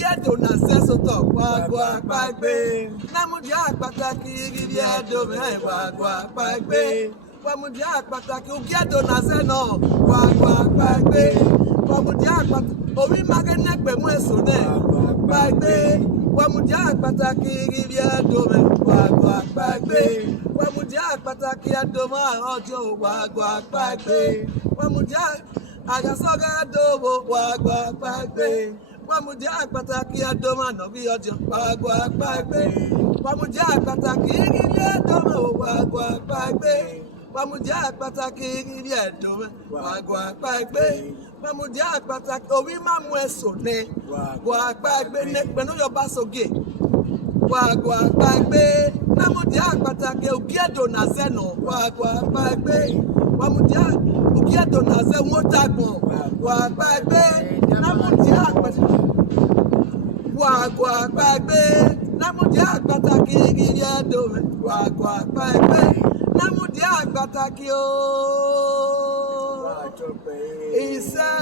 Ogiedo na sesoto wagwa pagbe. Namudia pataki Ogiedo me wagwa pagbe. Wamudia pataki Ogiedo na seno wagwa pagbe. Wamudia pataki owi magene pe mu esone pagbe. Wamudia pataki Ogiedo me wagwa pagbe. Wamudia pataki adoma ojo wagwa pagbe. Wamudia agasoga dobo wagwa pagbe. Wamudia pataki adoma no bi ojo wagwa pagbe. Wamudia pataki Ogiedo wagwa pagbe. Wamudia pataki Ogiedo wagwa pagbe. Wamudia pataki owi mamu esone wagwa pagbe ne penu yo basoge wagwa pagbe. Namudia pataki Ogiedo na zeno wagwa pagbe. Wamudia Ogiedo na ze wotagbon wagwa pagbe. Namudia pataki wagwa pagbe. Namudia pataki Ogiedo wagwa pagbe. Namudia pataki o. He said